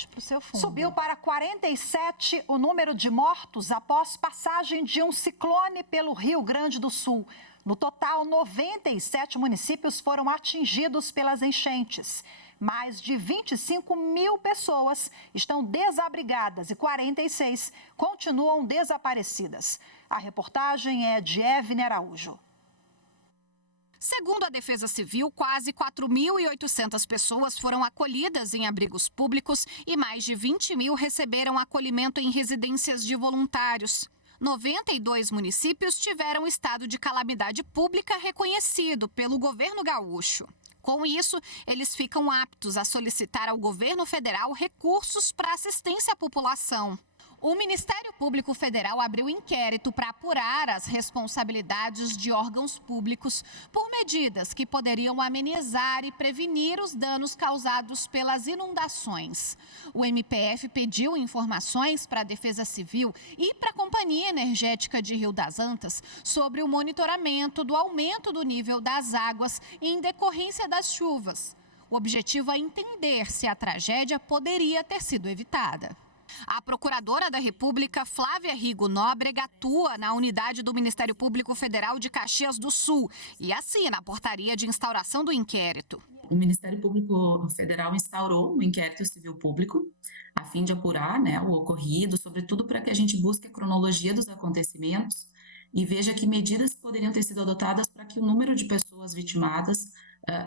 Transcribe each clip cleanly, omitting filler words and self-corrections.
parte para o seu fundo. Subiu para 47 o número de mortos após passagem de um ciclone pelo Rio Grande do Sul. No total, 97 municípios foram atingidos pelas enchentes. Mais de 25 mil pessoas estão desabrigadas e 46 continuam desaparecidas. A reportagem é de Evne Araújo. Segundo a Defesa Civil, quase 4.800 pessoas foram acolhidas em abrigos públicos e mais de 20 mil receberam acolhimento em residências de voluntários. 92 municípios tiveram estado de calamidade pública reconhecido pelo governo gaúcho. Com isso, eles ficam aptos a solicitar ao governo federal recursos para assistência à população. O Ministério Público Federal abriu inquérito para apurar as responsabilidades de órgãos públicos por medidas que poderiam amenizar e prevenir os danos causados pelas inundações. O MPF pediu informações para a Defesa Civil e para a Companhia Energética de Rio das Antas sobre o monitoramento do aumento do nível das águas em decorrência das chuvas. O objetivo é entender se a tragédia poderia ter sido evitada. A procuradora da República, Flávia Rigo Nóbrega, atua na unidade do Ministério Público Federal de Caxias do Sul e assina a portaria de instauração do inquérito. O Ministério Público Federal instaurou um inquérito civil público a fim de apurar, o ocorrido, sobretudo para que a gente busque a cronologia dos acontecimentos e veja que medidas poderiam ter sido adotadas para que o número de pessoas vitimadas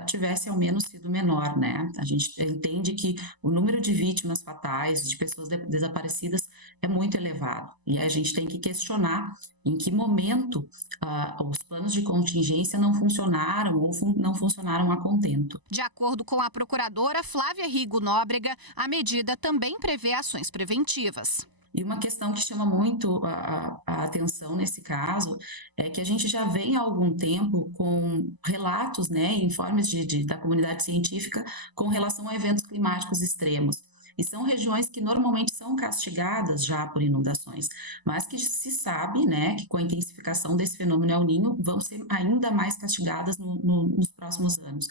tivesse ao menos sido menor, A gente entende que o número de vítimas fatais, de pessoas desaparecidas, é muito elevado. E a gente tem que questionar em que momento os planos de contingência não funcionaram ou não funcionaram a contento. De acordo com a procuradora Flávia Rigo Nóbrega, a medida também prevê ações preventivas. E uma questão que chama muito a atenção nesse caso é que a gente já vem há algum tempo com relatos, informes da comunidade científica com relação a eventos climáticos extremos. E são regiões que normalmente são castigadas já por inundações, mas que se sabe, que com a intensificação desse fenômeno El Niño vão ser ainda mais castigadas nos próximos anos.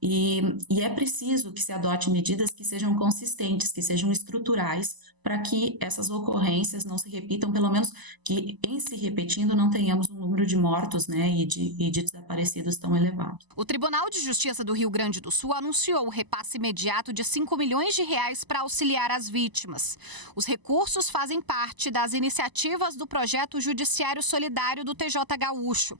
E é preciso que se adote medidas que sejam consistentes, que sejam estruturais, para que essas ocorrências não se repitam, pelo menos que em se repetindo não tenhamos um número de mortos e de desaparecidos tão elevado. O Tribunal de Justiça do Rio Grande do Sul anunciou o repasse imediato de R$5 milhões para auxiliar as vítimas. Os recursos fazem parte das iniciativas do projeto Judiciário Solidário do TJ Gaúcho.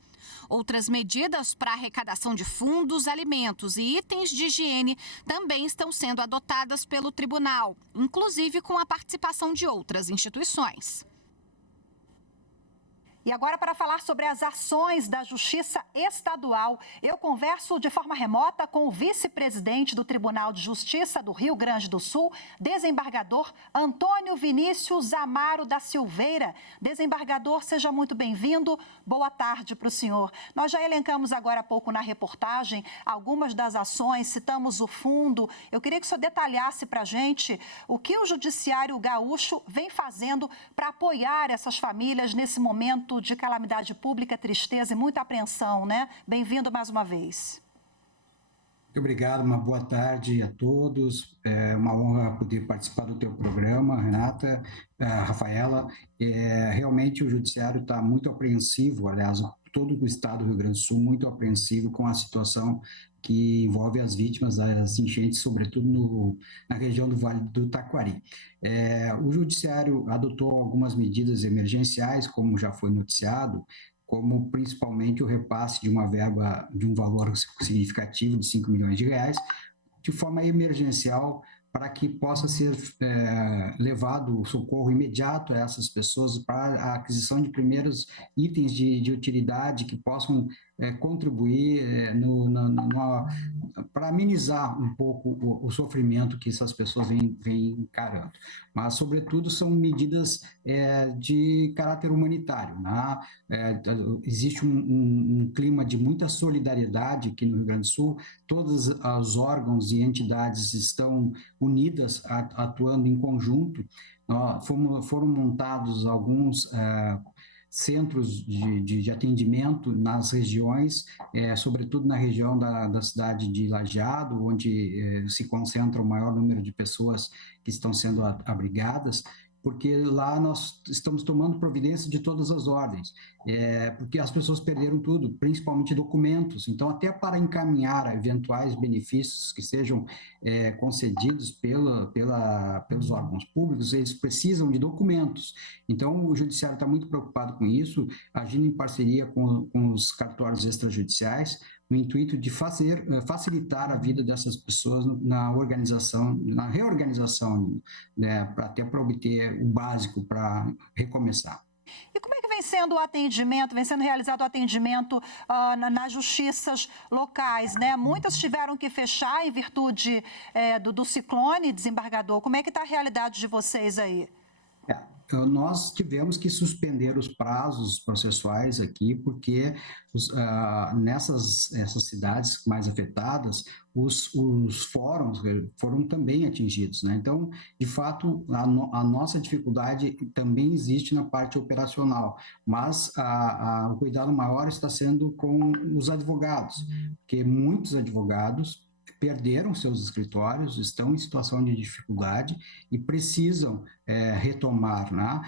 Outras medidas para arrecadação de fundos, alimentos e itens de higiene também estão sendo adotadas pelo tribunal, inclusive com a participação de outras instituições. E agora, para falar sobre as ações da Justiça Estadual, eu converso de forma remota com o vice-presidente do Tribunal de Justiça do Rio Grande do Sul, desembargador Antônio Vinícius Amaro da Silveira. Desembargador, seja muito bem-vindo. Boa tarde para o senhor. Nós já elencamos agora há pouco na reportagem algumas das ações, citamos o fundo. Eu queria que o senhor detalhasse para a gente o que o Judiciário Gaúcho vem fazendo para apoiar essas famílias nesse momento de calamidade pública, tristeza e muita apreensão, Bem-vindo mais uma vez. Muito obrigado, uma boa tarde a todos. É uma honra poder participar do teu programa, Renata, Rafaela. Realmente o Judiciário está muito apreensivo, aliás, todo o Estado do Rio Grande do Sul muito apreensivo com a situação que envolve as vítimas das enchentes, sobretudo na região do Vale do Taquari. O Judiciário adotou algumas medidas emergenciais, como já foi noticiado, como principalmente o repasse de uma verba de um valor significativo de R$5 milhões, de forma emergencial, para que possa ser levado o socorro imediato a essas pessoas para a aquisição de primeiros itens de utilidade que possam contribuir para amenizar um pouco o sofrimento que essas pessoas vêm encarando. Mas, sobretudo, são medidas de caráter humanitário. Existe um clima de muita solidariedade aqui no Rio Grande do Sul, todos os órgãos e entidades estão unidas, atuando em conjunto. Foram montados alguns centros de atendimento nas regiões, sobretudo na região da cidade de Lajeado, onde se concentra o maior número de pessoas que estão sendo abrigadas, porque lá nós estamos tomando providência de todas as ordens, porque as pessoas perderam tudo, principalmente documentos. Então, até para encaminhar eventuais benefícios que sejam concedidos pelos órgãos públicos, eles precisam de documentos. Então, o Judiciário está muito preocupado com isso, agindo em parceria com os cartórios extrajudiciais, no intuito de facilitar a vida dessas pessoas na reorganização, né, até para obter o básico para recomeçar. E como é que vem sendo o atendimento, vem sendo realizado o atendimento nas justiças locais, né? Muitas tiveram que fechar em virtude do ciclone, desembargador. Como é que está a realidade de vocês aí? Nós tivemos que suspender os prazos processuais aqui, porque essas cidades mais afetadas, os fóruns foram também atingidos, né? Então, de fato, a nossa dificuldade também existe na parte operacional, mas o cuidado maior está sendo com os advogados, porque muitos advogados perderam seus escritórios, estão em situação de dificuldade e precisam retomar, né?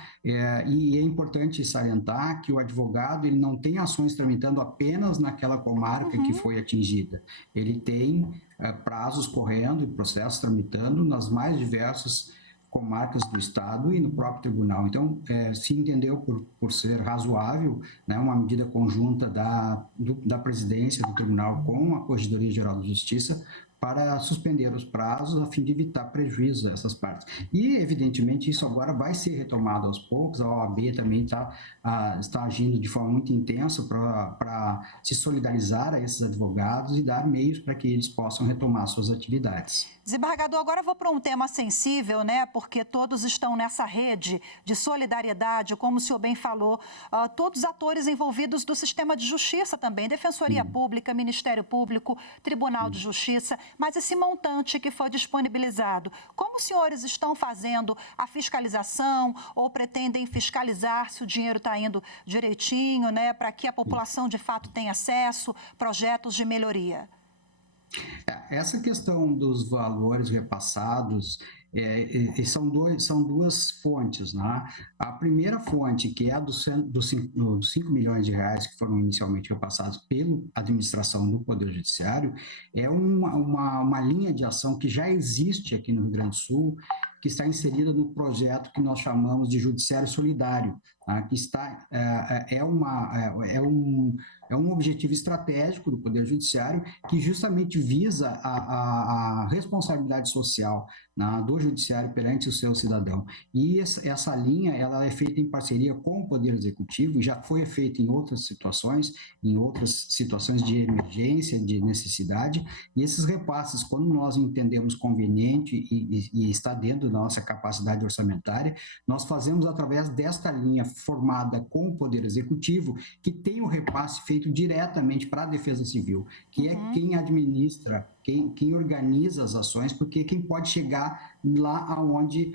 E é importante salientar que o advogado ele não tem ações tramitando apenas naquela comarca que foi atingida. Ele tem prazos correndo e processos tramitando nas mais diversas comarcas do Estado e no próprio tribunal. Então, se entendeu por ser razoável, né, uma medida conjunta da presidência do tribunal com a Corregedoria Geral da Justiça para suspender os prazos a fim de evitar prejuízo a essas partes. E, evidentemente, isso agora vai ser retomado aos poucos, a OAB também está agindo de forma muito intensa para se solidarizar a esses advogados e dar meios para que eles possam retomar suas atividades. Desembargador, agora eu vou para um tema sensível, né? Porque todos estão nessa rede de solidariedade, como o senhor bem falou, todos os atores envolvidos do sistema de justiça também, Defensoria Pública, Ministério Público, Tribunal de Justiça, mas esse montante que foi disponibilizado, como os senhores estão fazendo a fiscalização ou pretendem fiscalizar se o dinheiro está indo direitinho, né? Para que a população de fato tenha acesso, projetos de melhoria? Essa questão dos valores repassados são duas fontes, né? A primeira fonte, que é dos 5 milhões de reais que foram inicialmente repassados pela administração do Poder Judiciário, é uma linha de ação que já existe aqui no Rio Grande do Sul, que está inserida no projeto que nós chamamos de Judiciário Solidário, tá? Que é um objetivo estratégico do Poder Judiciário que justamente visa a responsabilidade social, né, do Judiciário perante o seu cidadão. E essa linha ela é feita em parceria com o Poder Executivo, já foi feita em outras situações de emergência, de necessidade, e esses repasses, quando nós entendemos conveniente e está dentro da nossa capacidade orçamentária, nós fazemos através desta linha formada com o Poder Executivo, que tem o repasse feito diretamente para a Defesa Civil, que é quem administra, quem organiza as ações, porque quem pode chegar lá aonde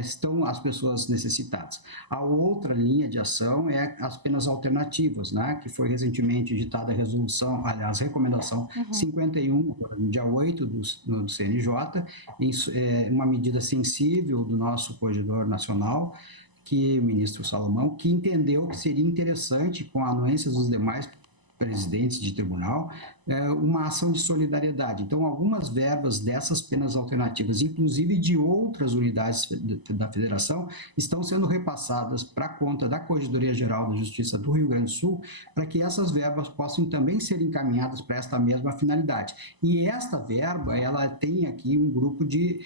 estão as pessoas necessitadas. A outra linha de ação é as penas alternativas, né, que foi recentemente editada a recomendação 51, no dia 8 do CNJ, uma medida sensível do nosso Corregedor Nacional, que o ministro Salomão, que entendeu que seria interessante, com a anuência dos demais presidentes de tribunal, uma ação de solidariedade. Então, algumas verbas dessas penas alternativas, inclusive de outras unidades da federação, estão sendo repassadas para a conta da Corregedoria Geral da Justiça do Rio Grande do Sul, para que essas verbas possam também ser encaminhadas para esta mesma finalidade. E esta verba, ela tem aqui um grupo de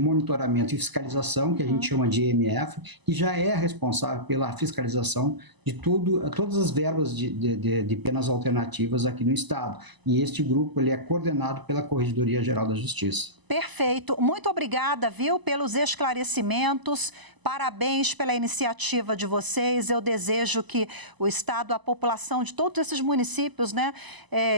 monitoramento e fiscalização, que a gente chama de EMF, que já é responsável pela fiscalização de todas as verbas de penas alternativas aqui no Estado. E este grupo ele é coordenado pela Corregedoria Geral da Justiça. Perfeito. Muito obrigada, viu, pelos esclarecimentos. Parabéns pela iniciativa de vocês. Eu desejo que o Estado, a população de todos esses municípios, né,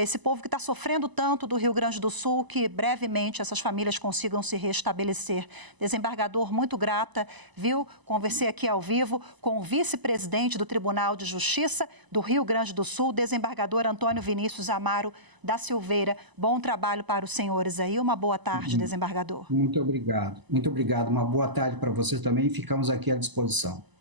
esse povo que está sofrendo tanto do Rio Grande do Sul, que brevemente essas famílias consigam se restabelecer. Desembargador, muito grata, viu? Conversei aqui ao vivo com o vice-presidente do Tribunal de Justiça do Rio Grande do Sul, desembargador Antônio Vinícius Amaro da Silveira. Bom trabalho para os senhores aí. Uma boa tarde, desembargador. Muito obrigado. Muito obrigado. Uma boa tarde para vocês também. Ficamos aqui à disposição.